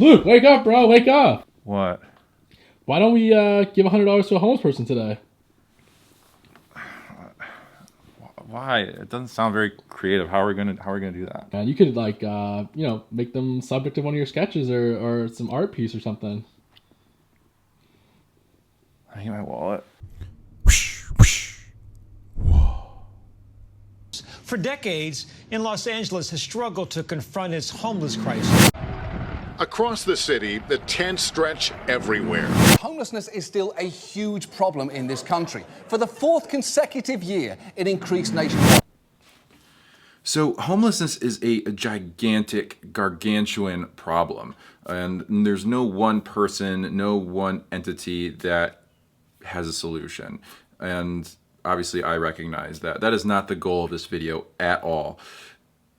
Luke, wake up, bro. Wake up. What? Why don't we give $100 to a homeless person today? Why? It doesn't sound very creative. How are we gonna do that? And you could like make them subject to one of your sketches or some art piece or something. I need my wallet. For decades, in Los Angeles has struggled to confront its homeless crisis. Across the city, the tents stretch everywhere. Homelessness is still a huge problem in this country. For the fourth consecutive year, it increased nationwide. So homelessness is a gigantic, gargantuan problem. And there's no one person, no one entity that has a solution. And obviously I recognize that. That is not the goal of this video at all.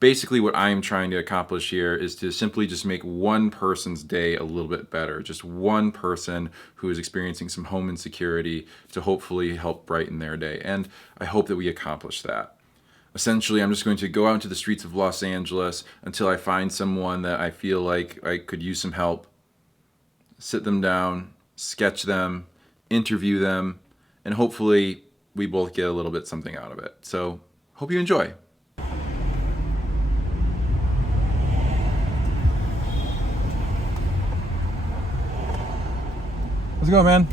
Basically what I am trying to accomplish here is to simply just make one person's day a little bit better. Just one person who is experiencing some home insecurity to hopefully help brighten their day. And I hope that we accomplish that. Essentially, I'm just going to go out into the streets of Los Angeles until I find someone that I feel like I could use some help, sit them down, sketch them, interview them, and hopefully we both get a little bit something out of it. So, hope you enjoy. How's it going, man?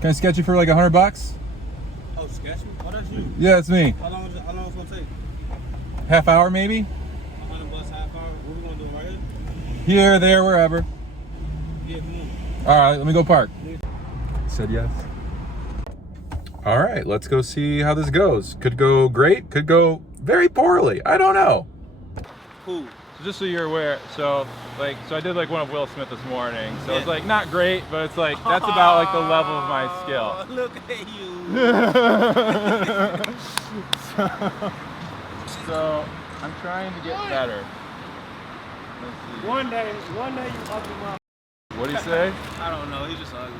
Can I sketch you for like $100? Oh, sketch me? Oh, that's you? Yeah, it's me. How long is it gonna take? Half hour, maybe? $100, half hour. What we gonna do right here? Here, there, wherever. Yeah, come on. All right, let me go park. Said yes. All right, let's go see how this goes. Could go great, could go very poorly. I don't know. Cool. So just so you're aware, so I did like one of Will Smith this morning. So Yeah. it's like not great, but it's like that's about like the level of my skill. Oh, look at you. So I'm trying to get better. Let's see. One day you ugly mom. What do you say? I don't know. He's just ugly.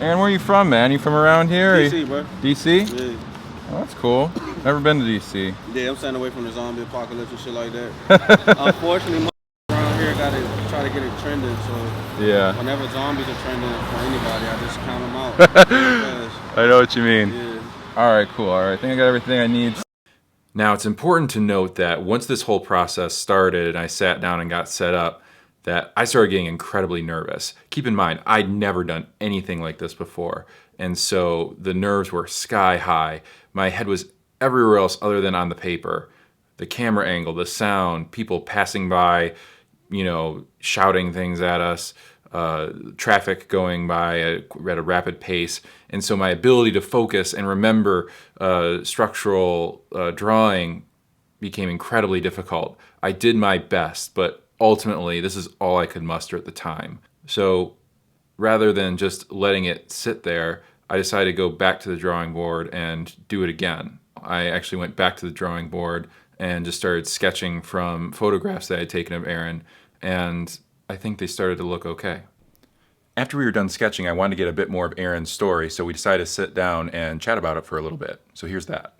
Aaron, where are you from, man? You from around here? DC, bro. DC? Yeah. Oh, that's cool. Never been to DC. Yeah, I'm staying away from the zombie apocalypse and shit like that. Unfortunately, around here gotta try to get it trending. So Yeah. whenever zombies are trending for anybody, I just count them out. I know what you mean. Yeah. All right, cool. All right, I think I got everything I need. Now, it's important to note that once this whole process started and I sat down and got set up, that I started getting incredibly nervous. Keep in mind, I'd never done anything like this before. And so the nerves were sky high. My head was everywhere else other than on the paper. The camera angle, the sound, people passing by, shouting things at us, traffic going by at a rapid pace. And so my ability to focus and remember structural drawing became incredibly difficult. I did my best, but ultimately this is all I could muster at the time. So rather than just letting it sit there, I decided to go back to the drawing board and do it again. I actually went back to the drawing board and just started sketching from photographs that I had taken of Aaron, and I think they started to look okay. After we were done sketching, I wanted to get a bit more of Aaron's story, so we decided to sit down and chat about it for a little bit. So here's that.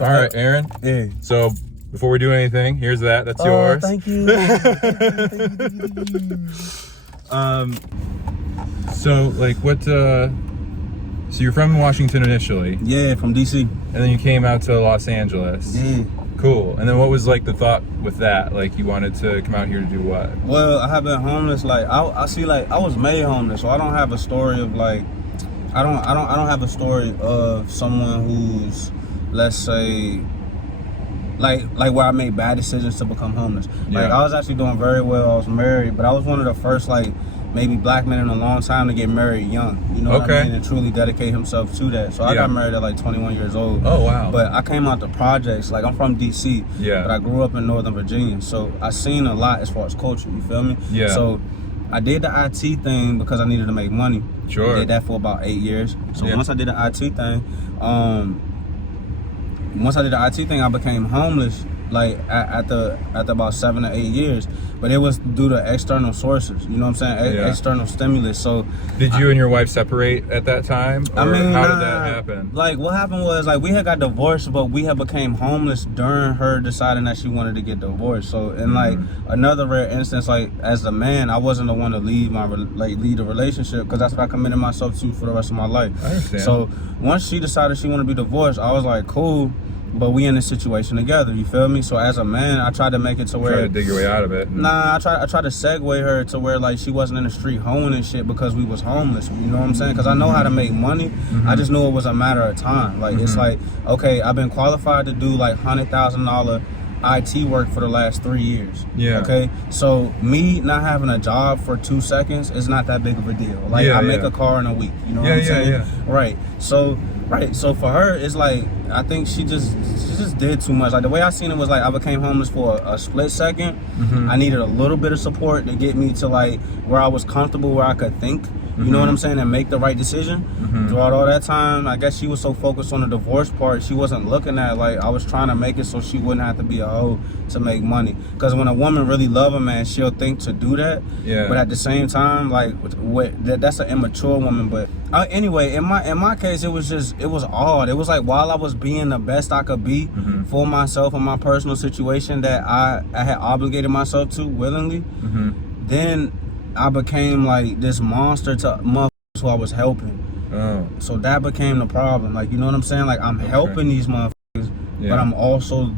All right, Aaron. Yeah. So before we do anything, here's that. That's yours. Thank you. So like what, so you're from Washington initially, Yeah, from DC. and then you came out to Los Angeles. Yeah. Cool. And then what was like the thought with that? Like you wanted to come out here to do what? Well, I have been homeless. Like I see, like I was made homeless, so I don't have a story of like, I don't have a story of someone who's, let's say, like where I made bad decisions to become homeless. Like Yeah. I was actually doing very well. I was married, but I was one of the first like maybe black men in a long time to get married young. You know what I mean? And truly dedicate himself to that. So I got married at like 21 years old. Oh wow. But I came out the projects. Like I'm from DC. Yeah. But I grew up in Northern Virginia, so I seen a lot as far as culture. You feel me? Yeah. So I did the IT thing because I needed to make money. Sure. I did that for about 8 years. So Yeah. once I did the IT thing, I became homeless, like after about 7 or 8 years, but it was due to external sources. You know what I'm saying? External stimulus. So did you and your wife separate at that time? Or I mean, how did that happen? Like what happened was like we had got divorced, but we had became homeless during her deciding that she wanted to get divorced. So in like another rare instance, like as a man, I wasn't the one to lead the relationship, because that's what I committed myself to for the rest of my life. I understand. So once she decided she wanted to be divorced, I was like, cool, but we in this situation together. You feel me? So as a man, I tried to make it to where Try to dig your way out of it. Nah, I tried to segue her to where like she wasn't in the street hoeing and shit because we was homeless. You know what I'm saying? Because I know how to make money. I just knew it was a matter of time. Like it's like, okay, I've been qualified to do like $100,000 IT work for the last 3 years. Yeah. Okay. So me not having a job for 2 seconds is not that big of a deal. Like I make a car in a week. You know what I'm saying? Yeah. Right. So for her, it's like I think she just did too much. Like the way I seen it was like I became homeless for a split second. I needed a little bit of support to get me to like where I was comfortable, where I could think. You know what I'm saying, and make the right decision. Throughout all that time, I guess she was so focused on the divorce part, she wasn't looking at like I was trying to make it so she wouldn't have to be a hoe to make money. Because when a woman really love a man, she'll think to do that. Yeah. But at the same time, like that's an immature woman. But anyway, in my case, it was odd. It was like while I was being the best I could be for myself in my personal situation that I had obligated myself to willingly, then I became like this monster to motherfuckers who I was helping. So that became the problem. Like, you know what I'm saying? Like I'm helping these motherfuckers, but I'm also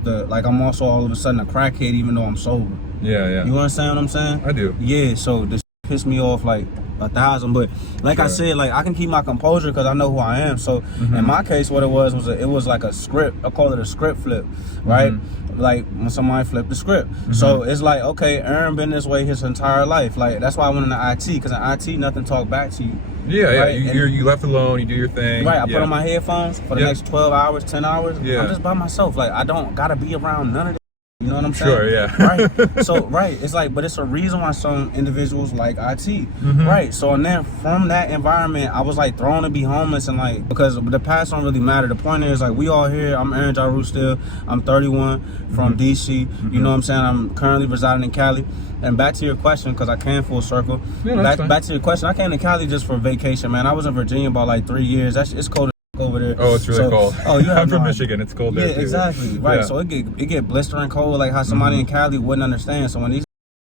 all of a sudden a crackhead even though I'm sober. Yeah. You understand what I'm saying? I do. Yeah, so this pissed me off like 1,000, but like I said, like I can keep my composure because I know who I am. So in my case, what it was it was like a script. I call it a script flip, right? Like when somebody flipped the script. So it's like, okay, Aaron been this way his entire life. Like that's why I went into IT, because in IT nothing talk back to you. Right? You left alone, you do your thing. Right, I put on my headphones for the next 12 hours, 10 hours. I'm just by myself. Like I don't gotta be around none of this. You know what I'm saying? Sure, yeah. Right. So, it's like, but it's a reason why some individuals like IT. Right. So, and then from that environment, I was like thrown to be homeless, and like, because the past don't really matter. The point is, like, we all here. I'm Aaron Jaru still. I'm 31 from DC. You know what I'm saying? I'm currently residing in Cali. And back to your question, because I came full circle. Yeah, back to your question. I came to Cali just for vacation, man. I was in Virginia about like 3 years. It's cold over there. Oh, it's really cold. Oh, you I'm from Michigan. It's cold there. Yeah, exactly. Right. Yeah. So it get blistering cold, like how somebody in Cali wouldn't understand. So when these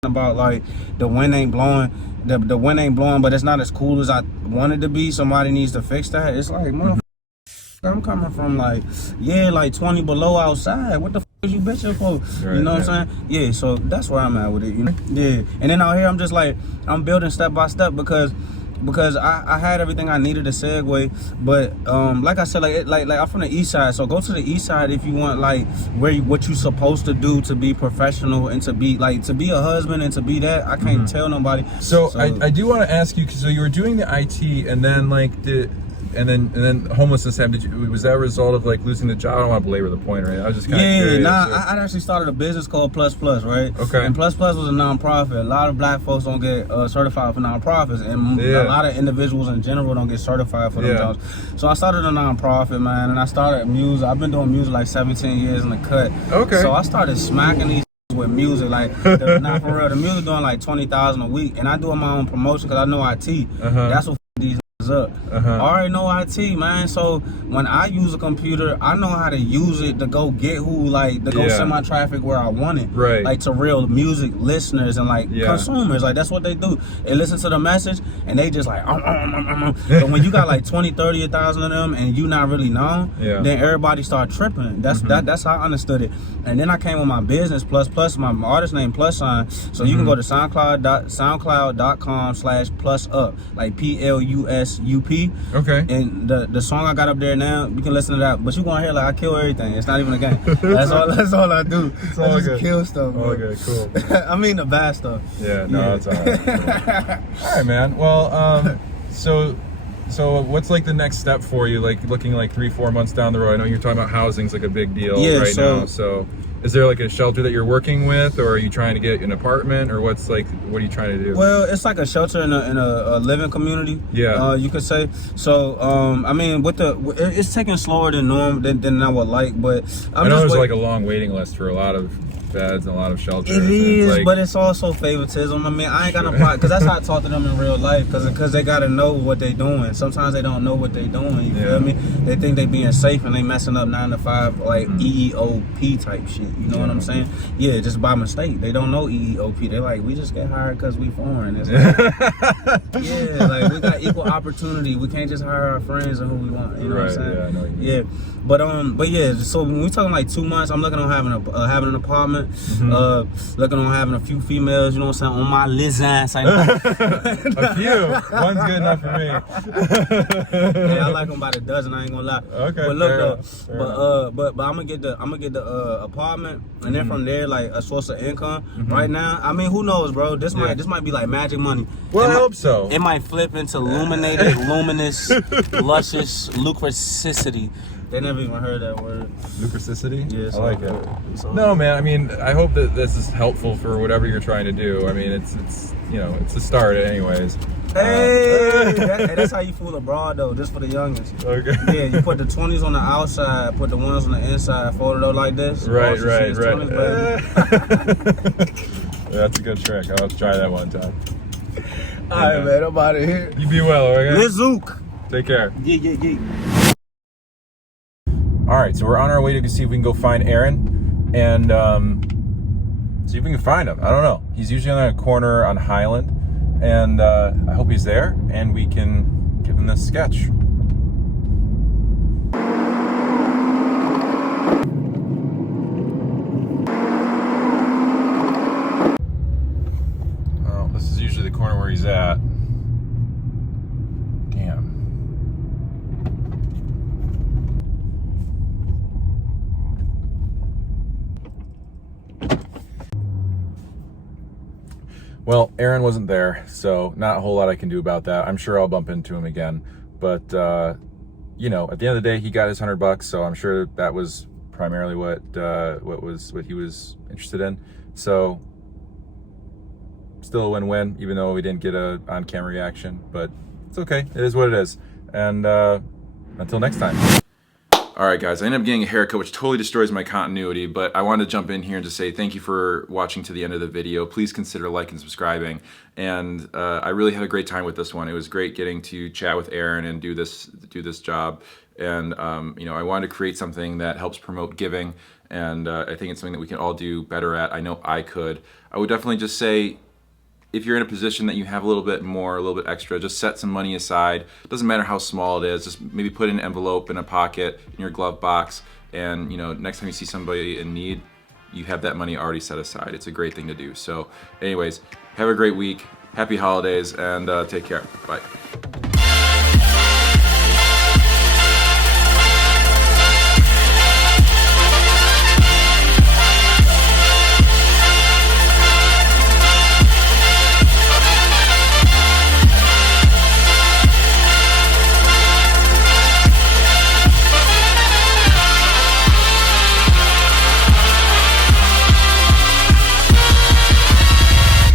about like the wind ain't blowing, the wind ain't blowing, but it's not as cool as I wanted to be. Somebody needs to fix that. It's like, motherfucker, I'm coming from like 20 below outside. What the is you bitching for? Right, you know what I'm saying? Yeah. So that's where I'm at with it. You know? Yeah. And then out here, I'm just like I'm building step by step because I had everything I needed to segue, but like I said, like I'm from the east side, so go to the east side if you want like what you supposed to do to be professional and to be a husband and to be that. I can't tell nobody. So I do want to ask you, so you were doing the IT and then like and then homelessness happened. Was that a result of like losing the job? I don't want to belabor the point, right? I was just kind of curious. I actually started a business called Plus Plus, right? Okay. And Plus Plus was a nonprofit. A lot of black folks don't get certified for nonprofits, and a lot of individuals in general don't get certified for them jobs. So I started a nonprofit, man, and I started music. I've been doing music like 17 years in the cut. Okay. So I started smacking these with music, like not for real. The music doing like 20,000 a week, and I do my own promotion because I know IT. That's what these up. I already know IT, man. So when I use a computer, I know how to use it to go get go send my traffic where I want it. Right. Like to real music listeners and like consumers. Like that's what they do. They listen to the message and they just like But when you got like 20, 30, 1,000 of them and you not really known, then everybody start tripping. That's that's how I understood it. And then I came with my business plus my artist name plus sign. So you can go to soundcloud.com/plusup, like PLUSUP. Okay. And the song I got up there now, you can listen to that. But you gonna hear like I kill everything. It's not even a game. That's all I do. I just kill stuff. Bro. Okay, cool. I mean the bad stuff. Yeah, no, it's alright. All right, man. Well, so what's like the next step for you? Like looking like 3-4 months down the road. I know you're talking about housing's like a big deal right now. So Is there like a shelter that you're working with, or are you trying to get an apartment, or what are you trying to do? Well, it's like a shelter in a living community. Yeah. You could say. So, I mean, it's taking slower than normal than I would like, but I know there's like a long waiting list for a lot of beds and a lot of shelters. It is, like, but it's also favoritism. I mean, I ain't got no problem, because that's how I talk to them in real life, because they got to know what they doing. Sometimes they don't know what they doing, you feel me? They think they being safe and they messing up 9 to 5, like EEOP type shit, you know what I'm saying? Yeah, just by mistake. They don't know EEOP. They're like, we just get hired because we foreign. It's like, yeah, like, we got equal opportunity. We can't just hire our friends and who we want, you know what I'm saying? Yeah, I know what you mean. Yeah, but yeah, so when we talking like 2 months, I'm looking on having an apartment, looking on having a few females, you know what I'm saying, on my list. A few. One's good enough for me. Yeah, I like them by the dozen. I ain't gonna lie. Okay. But look though, but I'm gonna get the apartment, and then from there, like, a source of income. Right now, I mean, who knows, bro? This might be like magic money. Well, I hope so. It might flip into luminated, luminous, luscious lucricity. They never even heard that word. Lucricity? Yeah, I like it. No, man, I mean, I hope that this is helpful for whatever you're trying to do. I mean, it's you know, it's the start anyways. Hey, that's how you fool abroad, though, just for the youngest. Okay. Yeah, you put the 20s on the outside, put the ones on the inside, fold it up like this. Right. 20s, That's a good trick. I'll have to try that one time. All right, man, I'm out of here. You be well, okay? Let's zook. Take care. Yeah. All right, so we're on our way to see if we can go find Aaron and see if we can find him. I don't know. He's usually on a corner on Highland, and I hope he's there and we can give him this sketch. Well, this is usually the corner where he's at. Damn. Well, Aaron wasn't there, so not a whole lot I can do about that. I'm sure I'll bump into him again, but you know, at the end of the day, he got his $100, so I'm sure that was primarily what he was interested in. So still a win-win, even though we didn't get a on-camera reaction, but it's okay. It is what it is. And until next time. All right, guys, I ended up getting a haircut, which totally destroys my continuity, but I wanted to jump in here and just say thank you for watching to the end of the video. Please consider liking and subscribing. And I really had a great time with this one. It was great getting to chat with Aaron and do this job. And you know, I wanted to create something that helps promote giving, and I think it's something that we can all do better at. I know I could. I would definitely just say, if you're in a position that you have a little bit more, a little bit extra, just set some money aside. Doesn't matter how small it is, just maybe put an envelope in a pocket in your glove box, and you know, next time you see somebody in need, you have that money already set aside. It's a great thing to do. So anyways, have a great week, happy holidays, and take care. Bye.